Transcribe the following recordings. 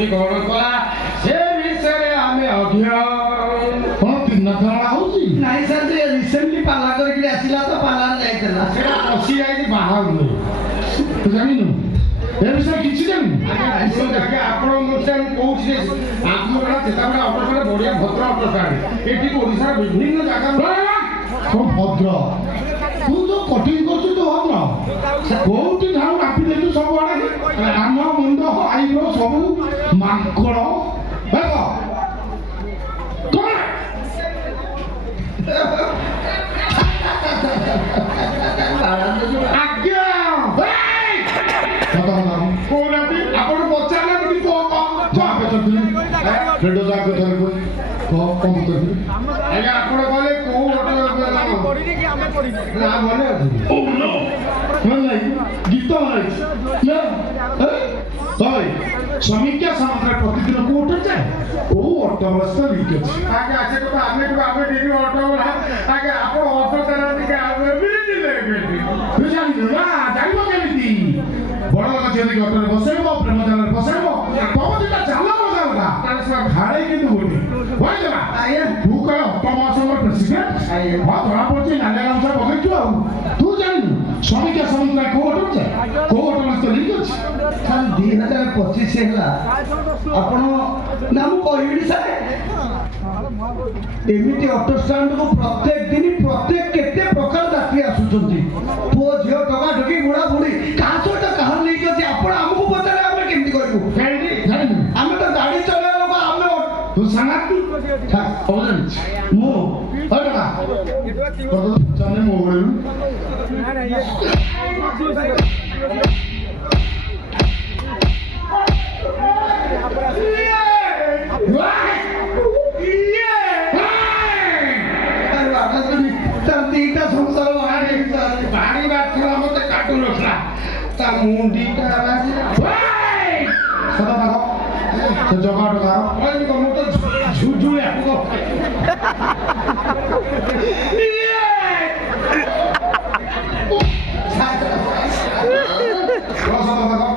कोठी कौन कला से विषय आमे अध्ययन कौन तीन खेला होची नहीं सर जे रिसेंटली पाला करके आसिला तो पाला जाइतला सेटा पसी आई बाहर नहीं तू जानिनु ए विषय किछि जानि आगे आपण मुसे कोउछि जे आत्मकला जेताबेला ऑटोस्टार बढ़िया भद्र ऑटोस्टार एठी ओडिसा विभिन्न जगह कौन भद्र तू तो कटिंग करछु तो भद्र कोउटी धाउ रापी देछु सब आडे कान मुंड आईब्रो सब मांकड़ देखो कौन आज्ञा कोनाती आपण पचारला कि को जा पे चलती रेडो जा के धर को कम तो आगे आपण कहले को ऑटो पढ़ी कि हमें पढ़ी ना मने ओ नो मन नहीं गीत है ले तय समीक्षा सामग्री प्रतिदिन को उठे जाए ओ ऑटो रास्ता लीक अछि आगे आसे तो आमे डेली ऑटो वाला आगे आपण ऑटो चला के आमे बिजी ले तू जानि ना जानिबो केमिति बड़ लोक जेति ऑटो रे बसेबो प्रेम जाल रे बसेबो तब दिटा चाला बजालगा खाड़े के गोटी होय जमा आया तू का ऑटो मासर प्रेसिडेंट बा धरा पड़छि नाले गामसा बगैछु आ तू जानि समीक्षा सामग्री को ऑटो जाए को ऑटो रास्ता लीक अछि साल 2025 हेला आपण नाम कहबिनी सर एमिति ऑटो स्टैंड को प्रत्येक दिन प्रत्येक केते प्रकार यात्री आसुचंती पो झियो टका ढकी बुढ़ा बुढ़ी कासोटा कहां नहीं कि आपण हमको पचारे हम केमति करबो जानि हम तो गाड़ी चले लोग हम तू संगाती था ओजन मो अडका तो चने मोगल तीटा संसार गाड़ी बात मते काटू रखला ता मुंडीटा सदा देखो से जगाड़ का ओइ को मते झुझुया को सदा देखो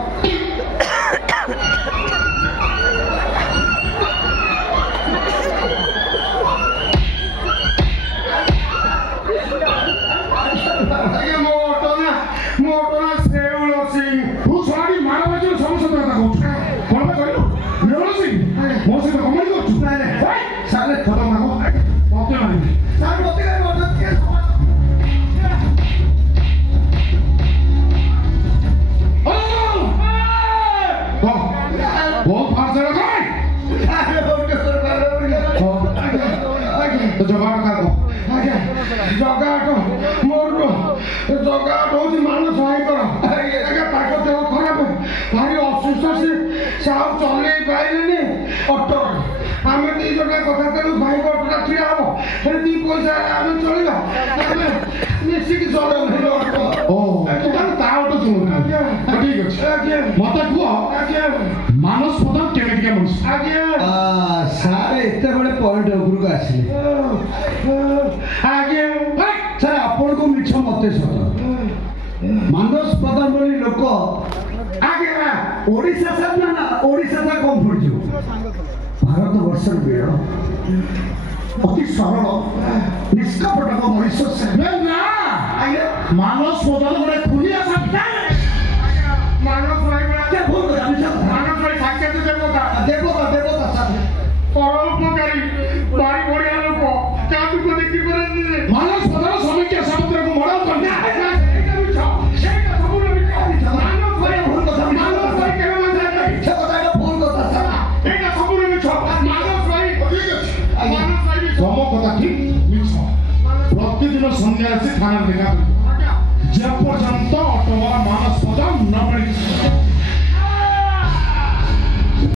आगे मोटना सेउलो सिंह तू सारी मानव जो समस्या का कहू कोन में करियो नेवल सिंह मो से कमेंट कर चुप नहीं है साले खत्म ना हो मते मारी सार मते का मदद के बहुत फास्ट है तो जगाड़ का को आगे जगाट मोर जगाट होती मानस सहाय कर आगे ताको देह खराब भारी असुस्थ से साउ चले पाइलेनी ऑटो आमे दी जगह कथा करू भाई ऑटोटा ठिया हो हे दी पैसा आमे चलिबा आमे निश्चित चले नहीं ऑटो ओ तू ता ऑटो चलो ठीक है आगे मते को आगे मानस पदम केमिति के मनुष्य आगे सारे इतने बड़े पॉइंट ऊपर को आसिले आगे सर आपण को मिछ मते सत मानस प्रधान बोली लोक आगे ओडिशा से ना ओडिशा से कम पड़ जो भारत वर्ष बेड़ अति सरल निष्कपटक मनुष्य से ना आगे मानस पदम गोटे खुलिया सकता मानस भाई भूल कर मानस भाई साक्षात देवता देवता देवता सर परोपकारी भारी बढ़िया लोक क्या तुमको देखी पर मानस पदम समीक्षा समुद्र को मड़ा करना तम कथा ठीक मिछ प्रतिदिन संध्या से थाना देखा जे पर्यंत